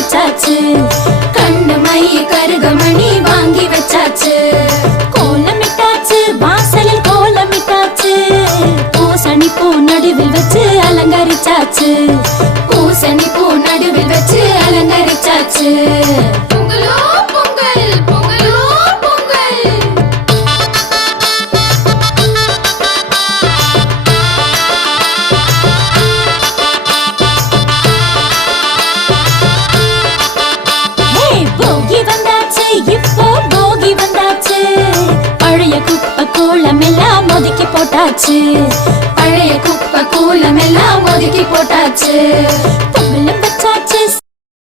வச்சாச்சு. கண்ணு மை கருகமணி வாங்கி வச்சாச்சு. கோலமிட்டாச்சு வாசலில் கோலமிட்டாச்சு. பூசணி பூ நடுவில் வச்சு அலங்கரிச்சாச்சு. பூசணி பூ நடுவில் வச்சு அலங்கரிச்சாச்சு. பொங்கலோ பொங்கல் பொங்கலோ பொங்கல். போகி வந்தாச்சு இப்போ போகி வந்தாச்சு. பழைய குப்பை கூலம் எல்லாம் ஒதுக்கி போட்டாச்சு. பழைய குப்பை கூலம் எல்லாம் ஒதுக்கி போட்டாச்சு. பொங்கலும் வச்சாச்சு